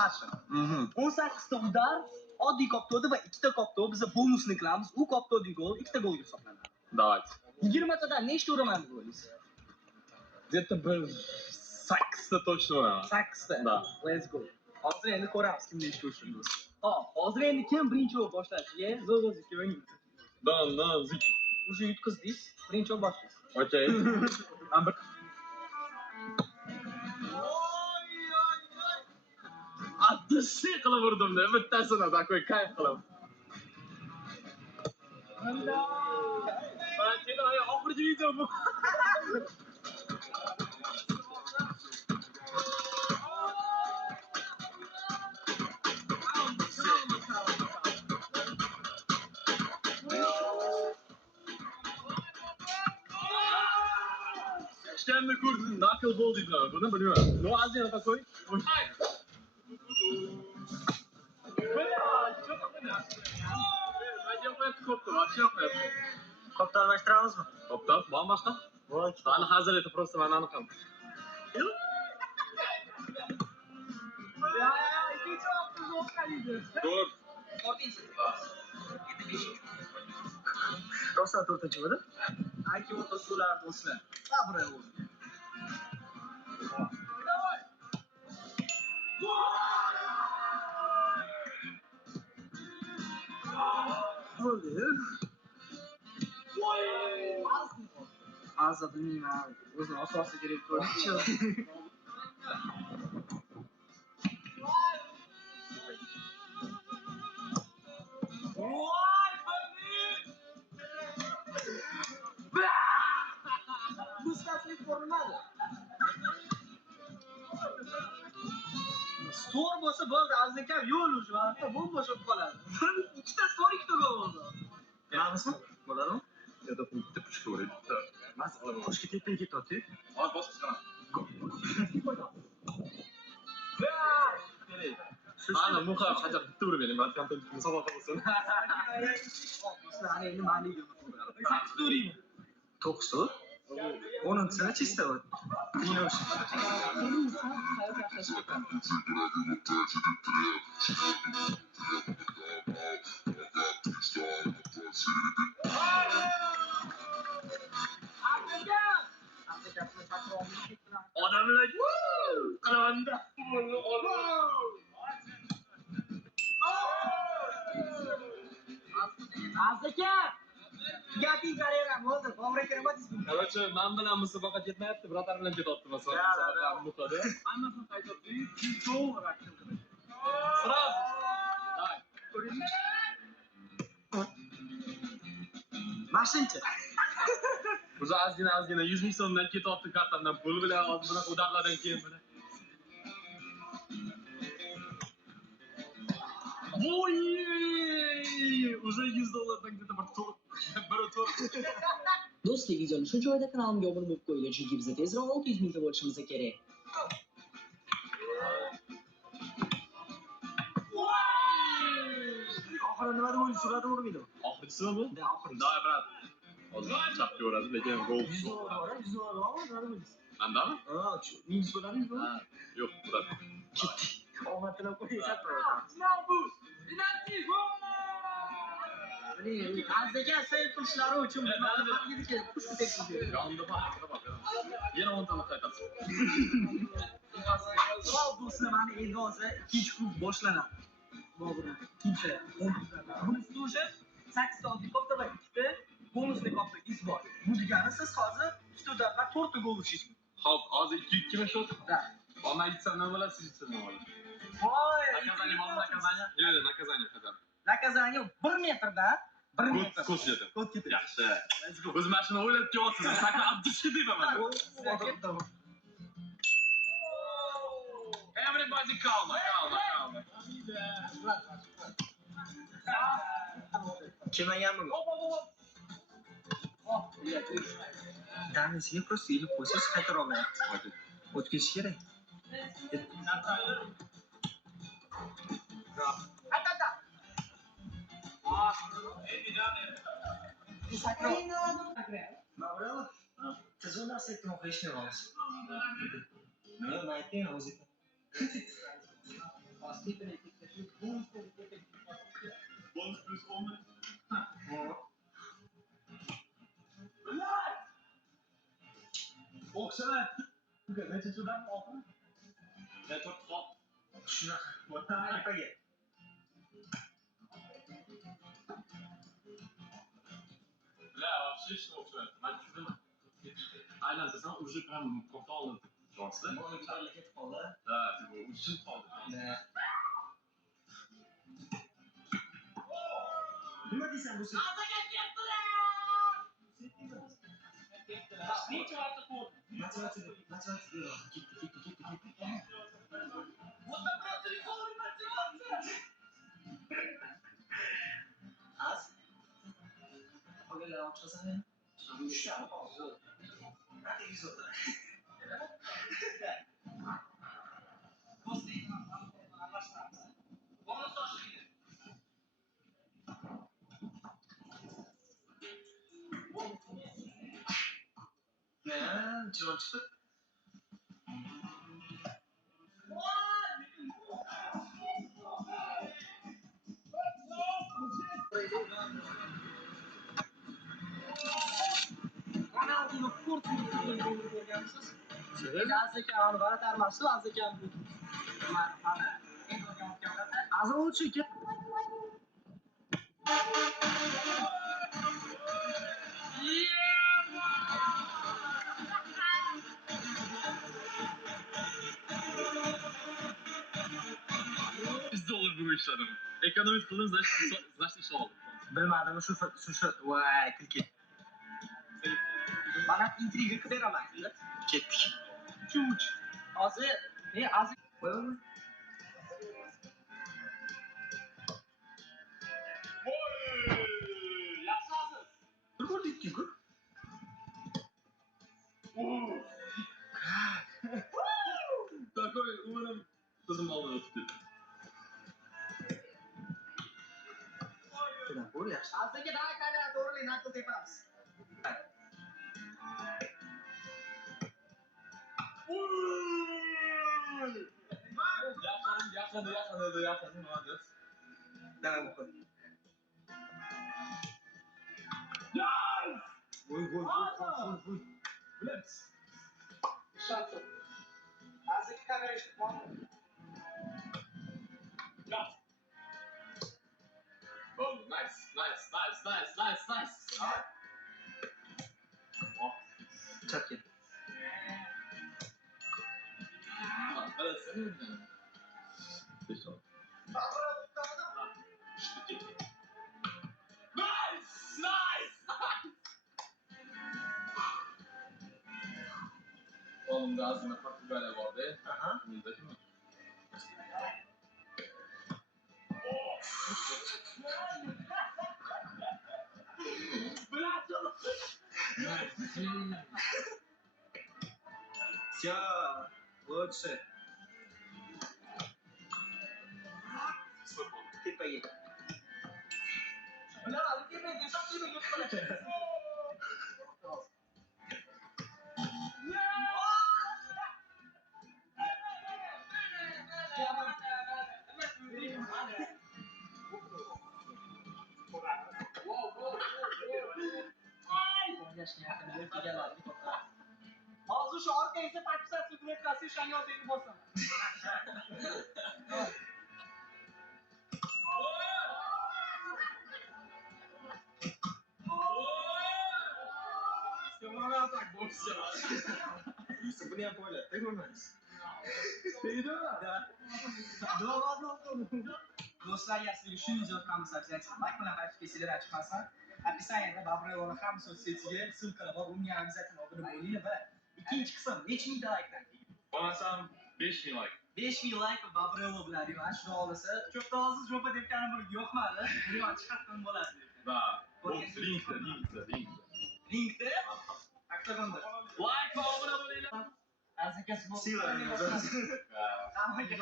qarshi. 18 ta udar, oddiy koptodi va 2 ta koptodi biz bonusni qilamiz. U koptodi gol 2 ta golga hisoblanadi. Давайте. 20 tadan nechta uraman deysiz? Где-то bir 8 ta точно uraman. 8 ta. Da. Let's go. Hozir endi ko'ramiz kim nechta urishini do'stlar. Hop, hozir endi kim birinchi o'q boshlashiga zo'rg'izga o'ynaymiz. Dan, zik. Уже yutqizdingiz, birinchi o'q boshlaysiz. Okey. Amber. Attışı qilib urdim-da, bittasini такой kayf qilib. Mana oxirgi video bu. İşkembe kurdun, knuckle ball deydilar. Buni bilmayman. No azina такой. Kopta almashtiramizmi? Koptan, bor boshqa? Voy, Ani hazır eti, просто mana aniqam. ikkinchi o'qni o'qaydi. Dur. 4-chi. Rostdan 4-chi bo'di? Ayki o'rtasi ular do'stlar. Sabr bo'l. Bo'ldi. Azza bilmayman. O'zini asosi kerak ko'rishchi. Voy, bani! Bu safli ko'rinmadi. Stor bo'lsa bo'ldi, azizakam yo'l уже, vaqtda bombosh bo'lib qoladi. Ikkita stor, ikkita gol bo'ldi. Bilamizmi? Bo'ladimi? Ya da bitta pushka bor edi. Mas qilaman. Pushka tepdan ketyapti. Hozir bosib chiqaman. Ana muhim hajar bitta urib bering, men kontent musobaqa bo'lsin. Ana endi maniga o'tib. 8 turaymi? 9 tur. 10-sini chista bo'l. Minus. Odamlar qilavanda. Azaka! Tugating karyeram bo'ldi. To'g'ri kirmadingizmi? Короче, men bilan musobaqa ketmayapti, brotlar bilan ketyapti musobaqa muqada. Hammasini qaytarib, $100 rakam. Сразу. Давай. Mashinchi. Уже ozgina 100 ming so'mdan ketyapti kartamdan pul bilan, hozir bunaqa udarlardan keyin mana. Voy! Уже $100 где-то bir tur. Do'stlik videoni shu joyda kanalimga obuna bo'lib qo'yinglar, chunki bizda tezroq 600 mingta bo'lishimiz kerak. Oxiri nima deb o'ylaysiz? Suratni urmaydi. Oxirgisi bu? Da, oxirgisi. Da, brat. Hozir chapga uradi, lekin gol. $100 bor, $100 bor, nima deb o'ylaysiz? Mandami? Ha, minus bo'ladimi? Ha, yo'q, uradi. Ketdi. Omadini qo'ysa Azizga sayl qilishlari uchun pushka tekshirdi. Yonda bor. Yana 10 tani qaytasiz. Sog' do'stlar, mana endi hozir ikkinchi klub boshlanadi. Bobur, ikkinchi 10 kundan. Bunisi уже 8 ta oddiy kopta va 2 ta bonusli koptangiz bor. Bu degani siz hozir 2 ta va 4 ta gol urishingiz mumkin. Xo'p, hozir 2-2 mi shot? Da. Ona yetsam nima bo'ladi, siz yetsam nima bo'ladi? Voy, Naказание bormi, naказание? Yo'q, naказание qiladi. Naказание 1 metrda 1 metr. Ko'z ketadi. Ko'z ketadi. Yaxshi. O'z mashina o'ylab kelyapsiz. Sakra abdishi deyman mana. Everybody calm. Kelmaganmi? Damisiga просто ilib qo'ysangiz qaytara olmayapti. O'tib ketish kerak. Bravo. Siz u narsani o'qishni olasiz. Men aytaymi o'zi. Bonus plus 10. O'xshamaydi. Necha oltin? Ben çok top. Shunaqa. Tepaga. Bля, вообще что общается? Мать чудо. Aynen sen уже прям попал просто. Mo'yinlarga ketib qoldi. Да, типа учил қалды. Nima deysan bu sen? Necha marta ko'rdim. Matematika. Ketdi. Az. Qolganlar o'xshasan. Uchta hozir. Qanday yuzda? Ne? Chiroq chiqdi. Ronaldinho Portugalga ko'rganmisiz? Azakani baratarmasiz, Azakani bu. Mana. Azovchi ket. $100 bu iş adamı. Ekonomist kılın значит iş oldu. Bilmadim shu voy kliket. Mana intriga qilib beraman. Ketdik. Chuch. Hozir, azak Voy. Yaxshisiz. Bir ko'rdikku. Такой umarım kızım aldı tuttu. Shundan ko'r yaxshi. Azaka da to'g'ri naqd tepamiz. Yaşadı, молодец. Давай выходи. Voy. Блядь. Şansın. Azaka kamera işte. Oh, nice. Çak gel. Evet, senin beş oldu. Nice. Oğlum da ağzına farklı böyle vardı. Aha. Bundaki mi? Все. Лучше. Ты поедешь. Bля, ultimate sắp đi mình được. Hozir shu orqangizda подписаться knopkasi shang'otingiz bosaman. Buni ham poylatda ko'rmaysiz. Do'stlar, agar sizga shu video yoqqan bo'lsa, like bilan paytga chiqmasin. Описаниеda Babroyevning hamma so'zsiga ссылkalar bor. Unga обязательно obuna bo'linglar va ikkinchi qism necha mingta likedan keyin? Olasam 5000 like. 5000 like va Babroyev bilan revansh xudo olsa. Ko'pda hozir jo'pa debganim bir yo'qmadi. Revansh qatdan bo'ladi. Da. Linkda. Linkda oktagonda. Like va obuna bo'linglar. Azakasi bo'lsa. Sila. Hammaga